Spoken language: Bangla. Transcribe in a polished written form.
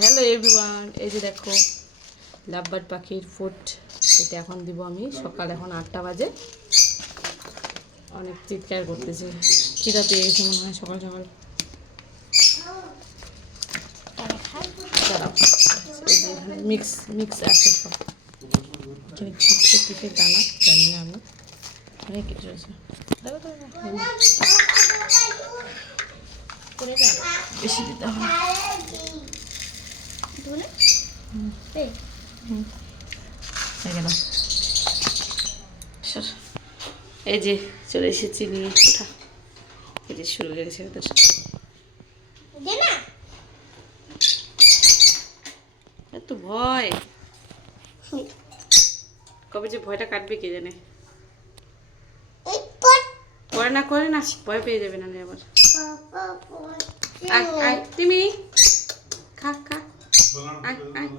হ্যালো এভরিওয়ান, এই যে দেখো লাভবার্ড পাখির ফুড। এটা এখন দিব আমি। সকাল এখন 8টা বাজে। অনেক চিৎকার করতেছে, খিদা পেয়ে গেছে মনে হয় সকাল সকাল। দাঁড়াও, এই যে এখানে মিক্স মিক্স আছে সব। এখানে কিসের দানা জানি না আমি, অনেক কিছু আছে। বেশি দিতে হবে। এই যে চলে এসেছি নিয়ে কোথা এই যে শুরু হয়ে গেছে ওদের। এত ভয়, কবে যে ভয়টা কাটবে কে জানে। করে না করে না, ভয় পেয়ে যাবে না আবার। তুমি খা খা, আয় আয়